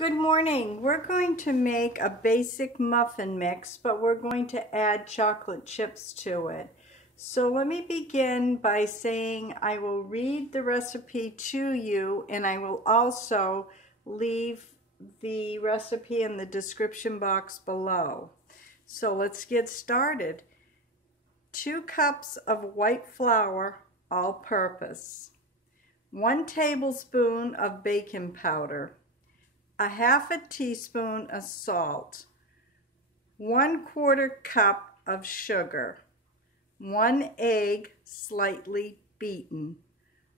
Good morning. We're going to make a basic muffin mix, but we're going to add chocolate chips to it. So let me begin by saying I will read the recipe to you, and I will also leave the recipe in the description box below. So let's get started. 2 cups of white flour, all-purpose. 1 tablespoon of baking powder. 1/2 teaspoon of salt, 1/4 cup of sugar, 1 egg slightly beaten,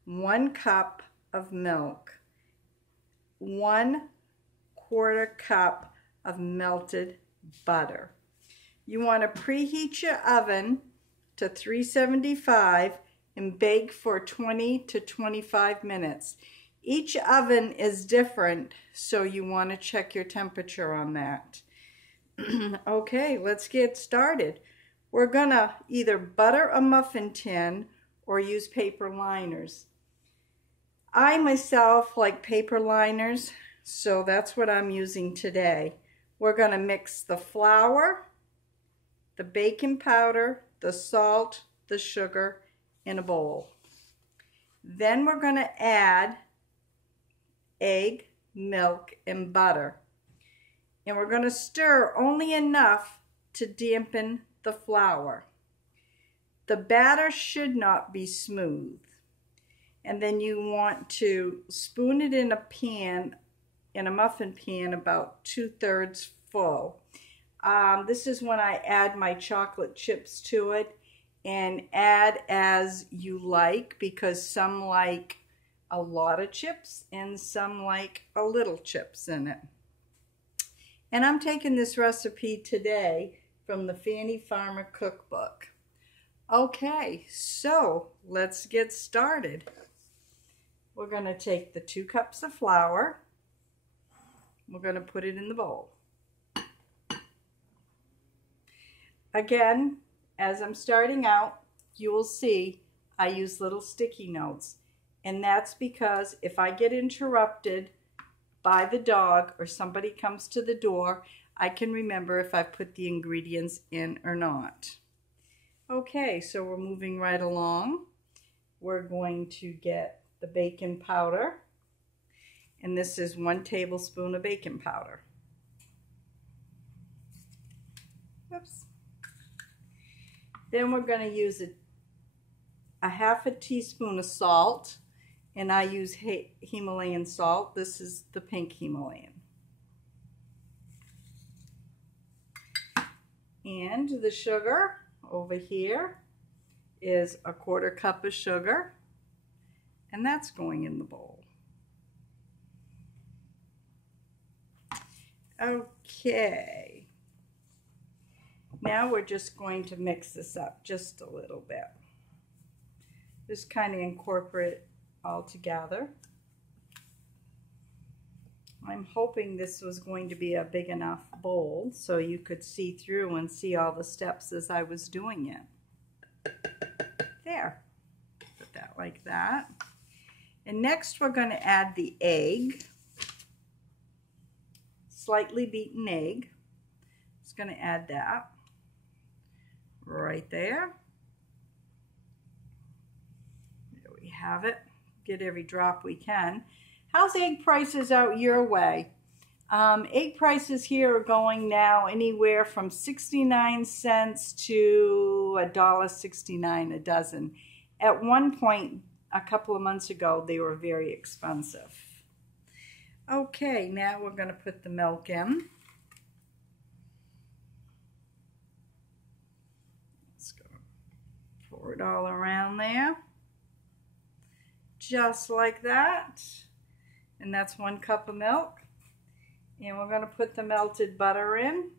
1 cup of milk, 1/4 cup of melted butter. You want to preheat your oven to 375 and bake for 20 to 25 minutes. Each oven is different, so you want to check your temperature on that. Okay, let's get started. We're gonna either butter a muffin tin or use paper liners. I myself like paper liners, so that's what I'm using today. We're gonna mix the flour, the baking powder, the salt, the sugar in a bowl. Then we're gonna add egg, milk, and butter. And we're going to stir only enough to dampen the flour. The batter should not be smooth. And then you want to spoon it in a pan, in a muffin pan, about 2/3 full. This is when I add my chocolate chips to it, and add as you like, because some like a lot of chips and some like a little chips in it. And I'm taking this recipe today from the Fanny Farmer cookbook. Okay, so let's get started. We're going to take the 2 cups of flour. We're going to put it in the bowl. Again, as I'm starting out, you will see I use little sticky notes. And that's because if I get interrupted by the dog or somebody comes to the door, I can remember if I put the ingredients in or not. Okay, so we're moving right along. We're going to get the baking powder. And this is 1 tablespoon of baking powder. Oops. Then we're going to use a 1/2 teaspoon of salt. And I use Himalayan salt. This is the pink Himalayan. And the sugar over here is 1/4 cup of sugar. And that's going in the bowl. Okay. Now we're just going to mix this up just a little bit. Just kind of incorporate all together. I'm hoping this was going to be a big enough bowl so you could see through and see all the steps as I was doing it. There. Put that like that. And next we're going to add the egg. Slightly beaten egg. Just going to add that right there. There we have it. Get every drop we can. How's egg prices out your way? Egg prices here are going now anywhere from 69 cents to $1.69 a dozen. At one point, a couple of months ago, they were very expensive. Okay, now we're going to put the milk in. Let's go pour it all around there. Just like that. And that's 1 cup of milk. And we're going to put the melted butter in.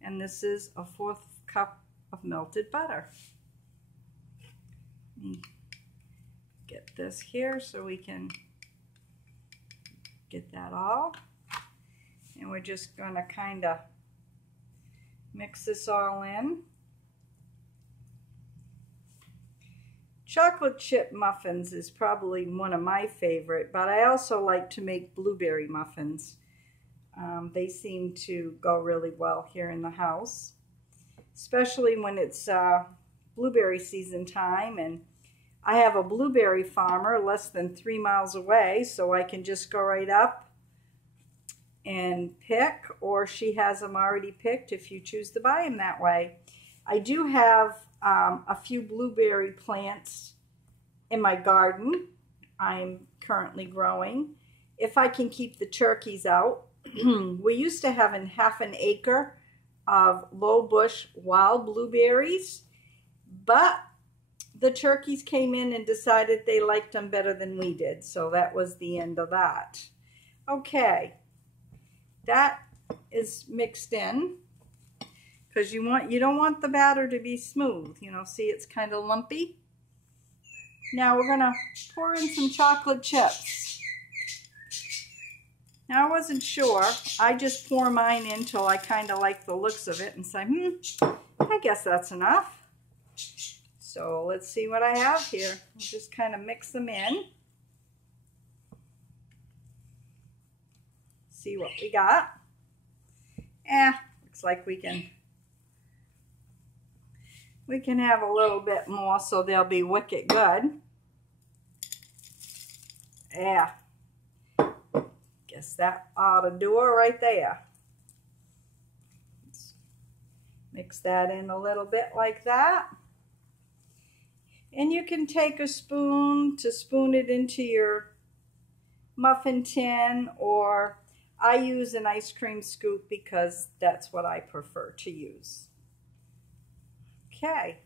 And this is a 1/4 cup of melted butter. Let me get this here so we can get that all. And we're just going to kind of mix this all in. Chocolate chip muffins is probably one of my favorite, but I also like to make blueberry muffins. They seem to go really well here in the house, especially when it's blueberry season time. And I have a blueberry farmer less than 3 miles away, so I can just go right up and pick, or she has them already picked if you choose to buy them that way. I do have a few blueberry plants in my garden I'm currently growing. If I can keep the turkeys out. We used to have half an acre of low bush wild blueberries, but the turkeys came in and decided they liked them better than we did, so that was the end of that. Okay, that is mixed in because you don't want the batter to be smooth. You know, see, it's kind of lumpy. Now we're gonna pour in some chocolate chips. Now I wasn't sure. I just pour mine in till I kind of like the looks of it and say, I guess that's enough. So let's see what I have here. We'll just kind of mix them in. See what we got. Looks like we can have a little bit more so they'll be wicked good. Yeah. Guess that ought to do it right there. Let's mix that in a little bit like that. And you can take a spoon to spoon it into your muffin tin, or I use an ice cream scoop because that's what I prefer to use. Okay.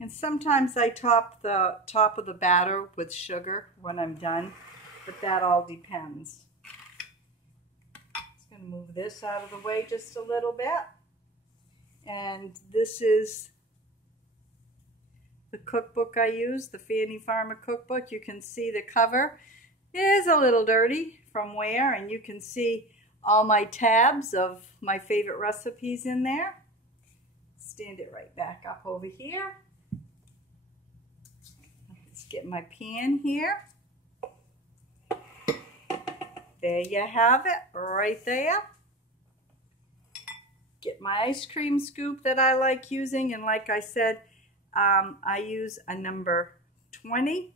And sometimes I top the top of the batter with sugar when I'm done, but that all depends. Just going to move this out of the way just a little bit. And this is the cookbook I use, the Fanny Farmer cookbook. You can see the cover is a little dirty from wear, and you can see all my tabs of my favorite recipes in there. Stand it right back up over here. Let's get my pan here. There you have it, right there. Get my ice cream scoop that I like using, and like I said, I use a number 20,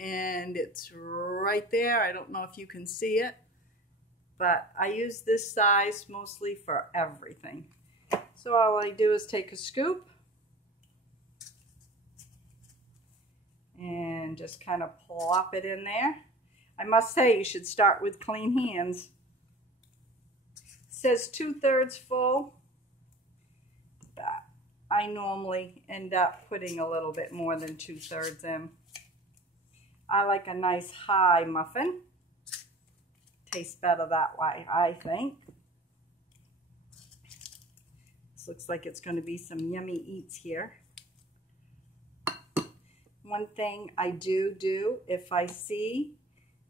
and it's right there. I don't know if you can see it, but I use this size mostly for everything. So all I do is take a scoop and just kind of plop it in there. I must say, you should start with clean hands. It says 2/3 full, but I normally end up putting a little bit more than 2/3 in. I like a nice high muffin. Tastes better that way, I think. This looks like it's going to be some yummy eats here. One thing I do if I see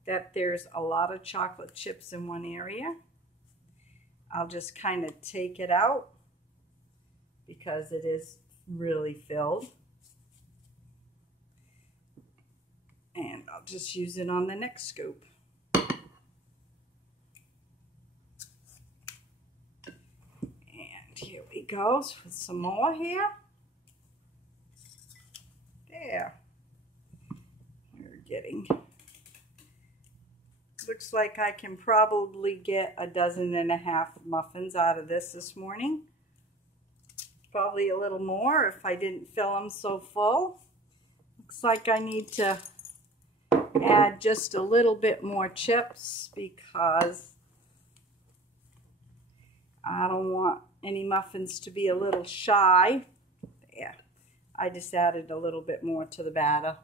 that there's a lot of chocolate chips in one area, I'll just kind of take it out because it is really filled. And I'll just use it on the next scoop. And here we go with some more here. There. We're getting... Looks like I can probably get 1.5 dozen muffins out of this morning. Probably a little more if I didn't fill them so full. Looks like I need to add just a little bit more chips because I don't want any muffins to be a little shy. Yeah, I just added a little bit more to the batter.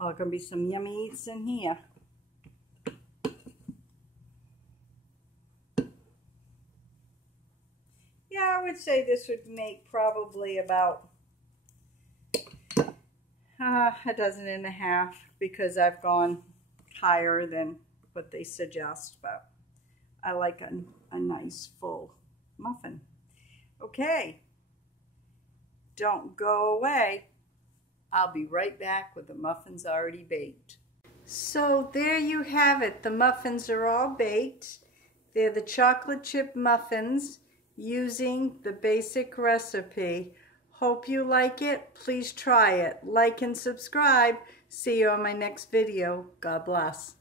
Oh, going to be some yummy eats in here. Yeah, I would say this would make probably about 1.5 dozen because I've gone higher than what they suggest, but I like a nice full muffin. Okay, don't go away. I'll be right back with the muffins already baked. So there you have it. The muffins are all baked. They're the chocolate chip muffins using the basic recipe. Hope you like it. Please try it. Like and subscribe. See you on my next video. God bless.